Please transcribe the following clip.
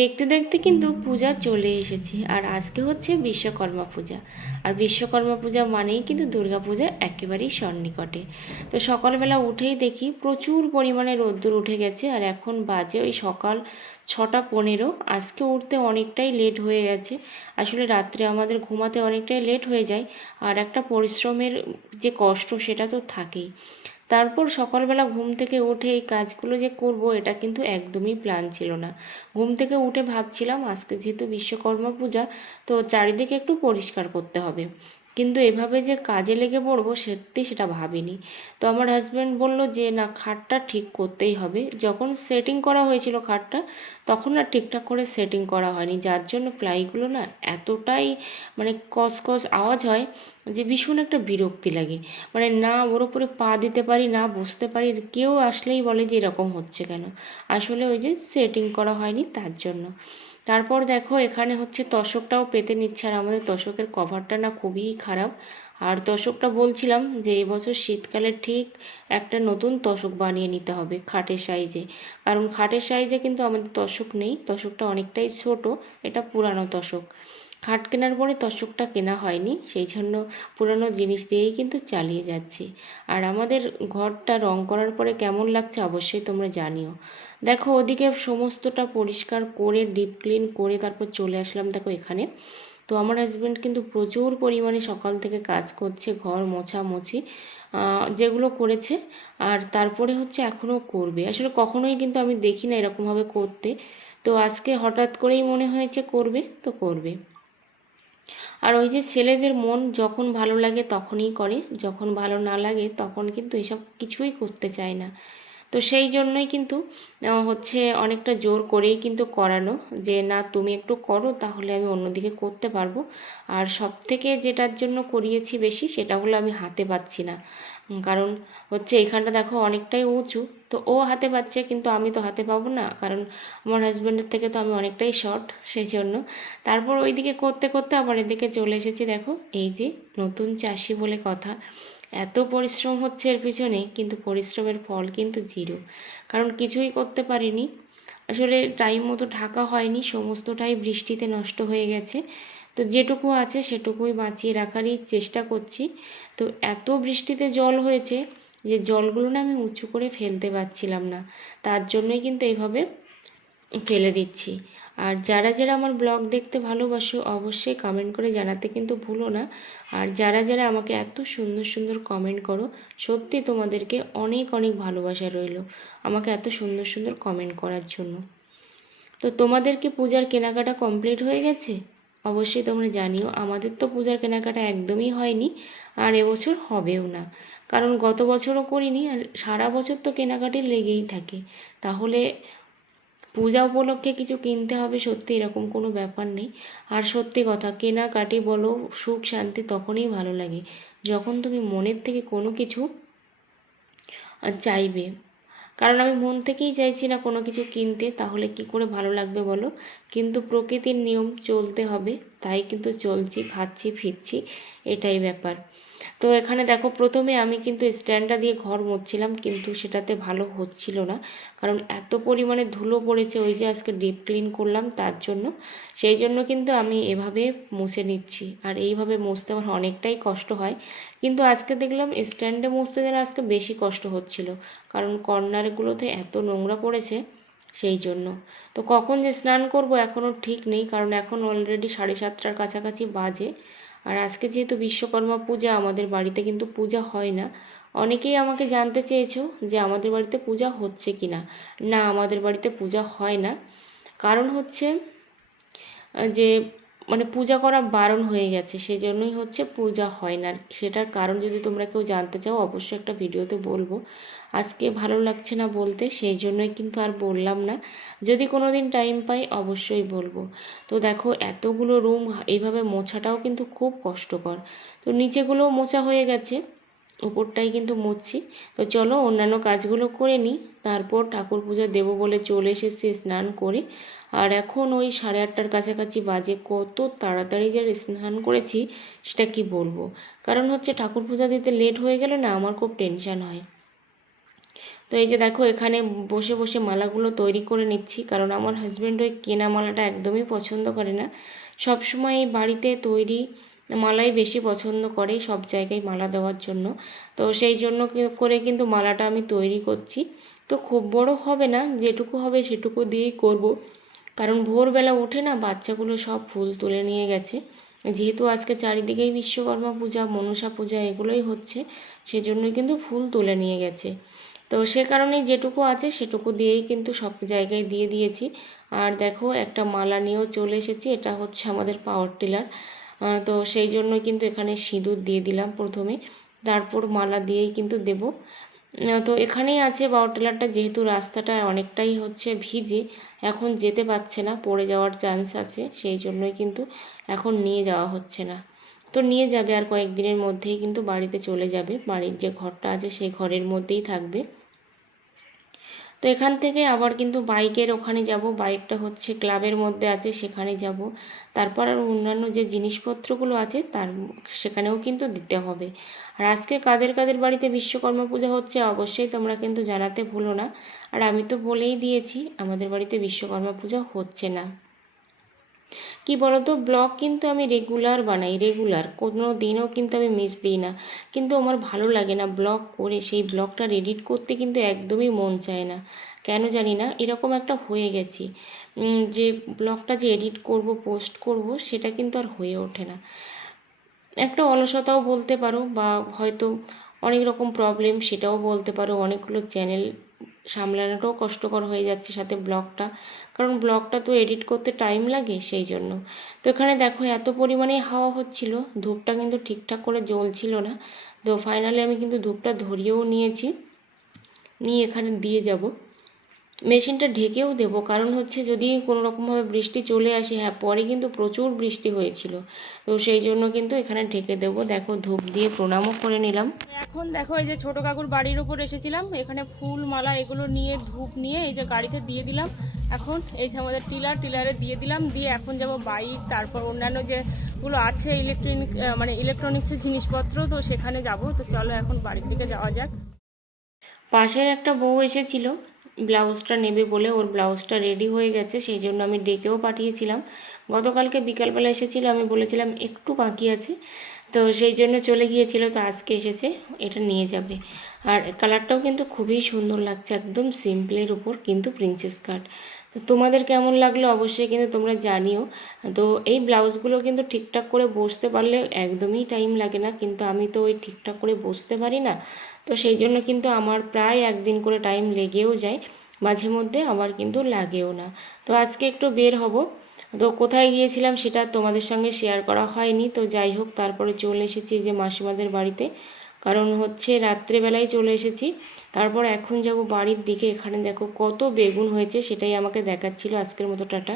দেখতে দেখতে কিন্তু পূজা চলে এসেছে, আর আজকে হচ্ছে বিশ্বকর্মা পূজা। আর বিশ্বকর্মা পূজা মানেই কিন্তু দুর্গা পূজা একেবারেই সন্নিকটে। তো সকালবেলা উঠেই দেখি প্রচুর পরিমাণে রোদ্দুর উঠে গেছে, আর এখন বাজে ওই সকাল ছটা পনেরো। আজকে উঠতে অনেকটাই লেট হয়ে গেছে। আসলে রাত্রে আমাদের ঘুমাতে অনেকটাই লেট হয়ে যায়, আর একটা পরিশ্রমের যে কষ্ট সেটা তো থাকেই। তারপর সকালবেলা ঘুম থেকে উঠে এই কাজগুলো যে করব, এটা কিন্তু একদমই প্ল্যান ছিল না। ঘুম থেকে উঠে ভাবছিলাম, আজকে যেহেতু বিশ্বকর্মা পূজা, তো চারিদিকে একটু পরিষ্কার করতে হবে। কিন্তু এভাবে যে কাজে লেগে পড়ব সত্যি সেটা ভাবিনি। তো আমার হাজব্যান্ড বলল যে, না, খাটটা ঠিক করতেই হবে। যখন সেটিং করা হয়েছিল খাটটা, তখন আর ঠিকঠাক করে সেটিং করা হয়নি। যার জন্য প্লাইগুলো না এতটাই মানে কস কস আওয়াজ হয় যে ভীষণ একটা বিরক্তি লাগে। মানে না ওর ওপরে পা দিতে পারি, না বসতে পারি, কেউ আসলেই বলে যে, এরকম হচ্ছে কেন? আসলে ওই যে সেটিং করা হয়নি তার জন্য। তারপর দেখো, এখানে হচ্ছে তশকটাও পেতে নিচ্ছে আর আমাদের তশকের কভারটা না খুবই খারাপ। আর তশকটা বলছিলাম যে এবছর শীতকালে ঠিক একটা নতুন তশক বানিয়ে নিতে হবে খাটের সাইজে। কারণ খাটের সাইজে কিন্তু আমাদের তশক নেই তশকটা অনেকটাই ছোট, এটা পুরানো তশক খাট কেনার পরে তশকটা কেনা হয়নি, সেই জন্য পুরানো জিনিস দিয়েই কিন্তু চালিয়ে যাচ্ছি। আর আমাদের ঘরটা রং করার পরে কেমন লাগছে অবশ্যই তোমরা জানিও। দেখো, ওদিকে সমস্তটা পরিষ্কার করে, ডিপ ক্লিন করে তারপর চলে আসলাম দেখো এখানে। তো আমার হাজব্যান্ড কিন্তু প্রচুর পরিমাণে সকাল থেকে কাজ করছে, ঘর মোছামুছি যেগুলো করেছে। আর তারপরে হচ্ছে এখনও করবে। আসলে কখনোই কিন্তু আমি দেখি না এরকমভাবে করতে। তো আজকে হঠাৎ করেই মনে হয়েছে করবে, তো করবে। আর ওই যে ছেলেদের মন যখন ভালো লাগে তখনই করে, যখন ভালো না লাগে তখন কিন্তু এসব কিছুই করতে চায় না। তো সেই জন্যই কিন্তু হচ্ছে অনেকটা জোর করেই কিন্তু করানো যে, না, তুমি একটু করো, তাহলে আমি অন্যদিকে করতে পারব। আর সব থেকে যেটার জন্য করিয়েছি বেশি, সেটা হলো আমি হাতে পাচ্ছি না। কারণ হচ্ছে এখানটা দেখো অনেকটাই উঁচু, তো ও হাতে পাচ্ছে কিন্তু আমি তো হাতে পাবো না। কারণ আমার হাজব্যান্ডের থেকে তো আমি অনেকটাই শর্ট সেই জন্য। তারপর ওইদিকে করতে করতে আবার এদিকে চলে এসেছি, দেখো, এই যে নতুন চাষি বলে কথা। এত পরিশ্রম হচ্ছে এর পিছনে, কিন্তু পরিশ্রমের ফল কিন্তু জিরো কারণ কিছুই করতে পারিনি। আসলে টাইম মতো ঢাকা হয়নি, সমস্তটাই বৃষ্টিতে নষ্ট হয়ে গেছে। তো যেটুকু আছে সেটুকুই বাঁচিয়ে রাখারই চেষ্টা করছি। তো এত বৃষ্টিতে জল হয়েছে যে জলগুলো না আমি উঁচু করে ফেলতে পারছিলাম না। তার জন্যই কিন্তু এইভাবে ফেলে দিচ্ছি। আর যারা যারা আমার ব্লগ দেখতে ভালোবাসো, অবশ্যই কমেন্ট করে জানাতে কিন্তু ভুলো না। আর যারা যারা আমাকে এত সুন্দর সুন্দর কমেন্ট করো, সত্যি তোমাদেরকে অনেক অনেক ভালোবাসা রইল আমাকে এত সুন্দর সুন্দর কমেন্ট করার জন্য। তো তোমাদেরকে পূজার কেনাকাটা কমপ্লিট হয়ে গেছে? অবশ্যই তোমরা জানিও, আমাদের তো পূজার কেনাকাটা একদমই হয়নি, আর এবছর হবেও না। কারণ গত বছরও করিনি, আর সারা বছর তো কেনাকাটি লেগেই থাকে। তাহলে পূজা উপলক্ষে কিছু কিনতে হবে, সত্যি এরকম কোনো ব্যাপার নেই। আর সত্যি কথা, কেনাকাটি বলো, সুখ, শান্তি তখনই ভালো লাগে, যখন তুমি মনের থেকে কোনো কিছু চাইবে। কারণ আমি মন থেকেই চাইছি না কোনো কিছু কিনতে, তাহলে কি করে ভালো লাগবে বলো? কিন্তু প্রকৃতির নিয়ম চলতে হবে। তাই কিন্তু চলছি, খাচ্ছি, ফিরছি, এটাই ব্যাপার। তো এখানে দেখো প্রথমে আমি কিন্তু স্ট্যান্ডটা দিয়ে ঘর মুছছিলাম কিন্তু সেটাতে ভালো হচ্ছিল না। কারণ এত পরিমাণে ধুলো পড়েছে ওই যে আজকে ডিপ ক্লিন করলাম তার জন্য। সেই জন্য কিন্তু আমি এভাবে মুছে নিচ্ছি। আর এইভাবে মুছতে আমার অনেকটাই কষ্ট হয়। কিন্তু আজকে দেখলাম স্ট্যান্ডে মুছতে গেলে আজকে বেশি কষ্ট হচ্ছিল। কারণ কর্নারগুলোতে এত নোংরা পড়েছে। সেই জন্য। তো কখন যে স্নান করব এখনও ঠিক নেই, কারণ এখন অলরেডি সাড়ে সাতটার কাছাকাছি বাজে। আর আজকে যেহেতু বিশ্বকর্মা পূজা, আমাদের বাড়িতে কিন্তু পূজা হয় না। অনেকেই আমাকে জানতে চেয়েছো যে আমাদের বাড়িতে পূজা হচ্ছে কি না। না, আমাদের বাড়িতে পূজা হয় না। কারণ হচ্ছে যে মানে পূজা করা বারণ হয়ে গেছে সেই জন্যই হচ্ছে পূজা হয় না। সেটার কারণ যদি তোমরা কেউ জানতে চাও, অবশ্যই একটা ভিডিওতে বলব। আজকে ভালো লাগছে না বলতে সেই জন্যই কিন্তু আর বললাম না। যদি কোনো দিন টাইম পাই, অবশ্যই বলব। তো দেখো, এতগুলো রুম এইভাবে মোছাটাও কিন্তু খুব কষ্টকর। তো নিচেগুলোও মোছা হয়ে গেছে। উপরটাই কিন্তু মুছছি তো চলো অন্যান্য কাজগুলো করে নিই তারপর ঠাকুর পূজা দেবো বলে চলে এসেছি স্নান করে। আর এখন ওই সাড়ে আটটার কাছাকাছি বাজে, কত তাড়াতাড়ি যে স্নান করেছি, সেটা কি বলব? কারণ হচ্ছে ঠাকুর পূজা দিতে লেট হয়ে গেলে না আমার খুব টেনশান হয়। তো এই যে দেখো, এখানে বসে বসে মালাগুলো তৈরি করে নিচ্ছি, কারণ আমার হাজব্যান্ড ওই কেনা মালাটা একদমই পছন্দ করে না। সবসময় এই বাড়িতে তৈরি মালাই বেশি পছন্দ করে সব জায়গায় মালা দেওয়ার জন্য। তো সেই জন্য করে কিন্তু মালাটা আমি তৈরি করছি। তো খুব বড় হবে না, যেটুকু হবে সেটুকু দিয়েই করব। কারণ ভোরবেলা উঠে না বাচ্চাগুলো সব ফুল তুলে নিয়ে গেছে। যেহেতু আজকে চারিদিকেই বিশ্বকর্মা পূজা, মনসা পূজা এগুলোই হচ্ছে, সেজন্যই কিন্তু ফুল তুলে নিয়ে গেছে। তো সে কারণেই যেটুকু আছে সেটুকু দিয়েই কিন্তু সব জায়গায় দিয়ে দিয়েছি। আর দেখো একটা মালা নিয়েও চলে এসেছি, এটা হচ্ছে আমাদের পাওয়ার টিলার তো সেই জন্যই কিন্তু এখানে সিঁদুর দিয়ে দিলাম প্রথমে। তারপর মালা দিয়েই কিন্তু দেব। তো এখানেই আছে পাওয়ার টিলারটা যেহেতু রাস্তাটা অনেকটাই হচ্ছে ভিজে, এখন যেতে পারছে না, পড়ে যাওয়ার চান্স আছে, সেই জন্যই কিন্তু এখন নিয়ে যাওয়া হচ্ছে না। তো নিয়ে যাবে আর কয়েকদিনের মধ্যেই কিন্তু বাড়িতে চলে যাবে। বাড়ির যে ঘরটা আছে, সেই ঘরের মধ্যেই থাকবে। এখান থেকে আবার কিন্তু বাইকের ওখানে যাব। বাইকটা হচ্ছে ক্লাবের মধ্যে আছে, সেখানে যাব। তারপর আর অন্যান্য যে জিনিসপত্রগুলো আছে, তার সেখানেও কিন্তু দিতে হবে। আর আজকে কাদের কাদের বাড়িতে বিশ্বকর্মা পূজা হচ্ছে অবশ্যই তোমরা কিন্তু জানাতে ভুলো না। আর আমি তো বলেই দিয়েছি, আমাদের বাড়িতে বিশ্বকর্মা পূজা হচ্ছে না। কি বলতো? ব্লগ কিন্তু আমি রেগুলার বানাই রেগুলার কোনো দিনও কিন্তু আমি মিস দিই না। কিন্তু আমার ভালো লাগে না ব্লগ করে, সেই ব্লগটা এডিট করতে কিন্তু একদমই মন চায় না। কেন জানি না? এরকম একটা হয়ে গেছি। যে ব্লগটা যে এডিট করব পোস্ট করব, সেটা কিন্তু আর হয়ে ওঠে না। একটা অলসতাও বলতে পারো বা হয়তো অনেক রকম প্রবলেম সেটাও বলতে পারো। অনেকগুলো চ্যানেল সামলানোটাও কষ্টকর হয়ে যাচ্ছে সাথে ব্লগটা। কারণ ব্লগটা তো এডিট করতে টাইম লাগে সেই জন্য তো এখানে দেখো এত পরিমাণে হাওয়া হচ্ছিল, ধূপটা কিন্তু ঠিকঠাক করে জ্বলছিল না। তো ফাইনালি আমি কিন্তু ধূপটা ধরিয়েও নিয়েছি। নিয়ে এখানে দিয়ে যাব। মেশিনটা ঢেকেও দেব। কারণ হচ্ছে যদি কোনো রকমভাবে বৃষ্টি চলে আসে হ্যাঁ পরে কিন্তু প্রচুর বৃষ্টি হয়েছিল। তো সেই জন্য কিন্তু এখানে ঢেকে দেবো। দেখো, ধূপ দিয়ে প্রণামও করে নিলাম। এখন দেখো, এই যে ছোট কাকুর বাড়ির উপর এসেছিলাম। এখানে ফুল, মালা এগুলো নিয়ে, ধূপ নিয়ে এই যে গাড়িতে দিয়ে দিলাম। এখন এই যে আমাদের টিলার, টিলারে দিয়ে দিলাম। দিয়ে এখন যাব বাইক, তারপর অন্যান্য যেগুলো আছে ইলেকট্রনিক মানে ইলেকট্রনিক্সের জিনিসপত্র, তো সেখানে যাব। তো চলো এখন বাড়ির দিকে যাওয়া যাক। পাশের একটা বউ এসেছিল। ব্লাউজটা নেবে বলে ওর ব্লাউজটা রেডি হয়ে গেছে, সেই জন্য আমি ডেকেও পাঠিয়েছিলাম। গতকালকে বিকালবেলা এসেছিল, আমি বলেছিলাম একটু বাকি আছে, তো সেই জন্য চলে গিয়েছিল, তো আজকে এসেছে, এটা নিয়ে যাবে। আর কালারটাও কিন্তু খুবই সুন্দর লাগছে, একদম সিম্পলের উপর, কিন্তু প্রিন্সেস কাট তো তোমাদের কেমন লাগল অবশ্যই কিন্তু তোমরা জানিও। তো এই ব্লাউজগুলো কিন্তু ঠিকঠাক করে বসতে পারলে একদমই টাইম লাগে না, কিন্তু আমি তো ওই ঠিকঠাক করে বসতে পারি না। তো সেই জন্য কিন্তু আমার প্রায় একদিন করে টাইম লেগেও যায়, মাঝে মধ্যে আবার কিন্তু লাগেও না। তো আজকে একটু বের হব। তো কোথায় গিয়েছিলাম সেটা তোমাদের সঙ্গে শেয়ার করা হয়নি। তো যাই হোক, তারপরে চলে এসেছি যে মাসিমাদের বাড়িতে। কারণ হচ্ছে রাত্রেবেলায় চলে এসেছি। তারপর এখন যাব বাড়ির দিকে। এখানে দেখো কত বেগুন হয়েছে, সেটাই আমাকে দেখাচ্ছিল আজকের মতো টাটা।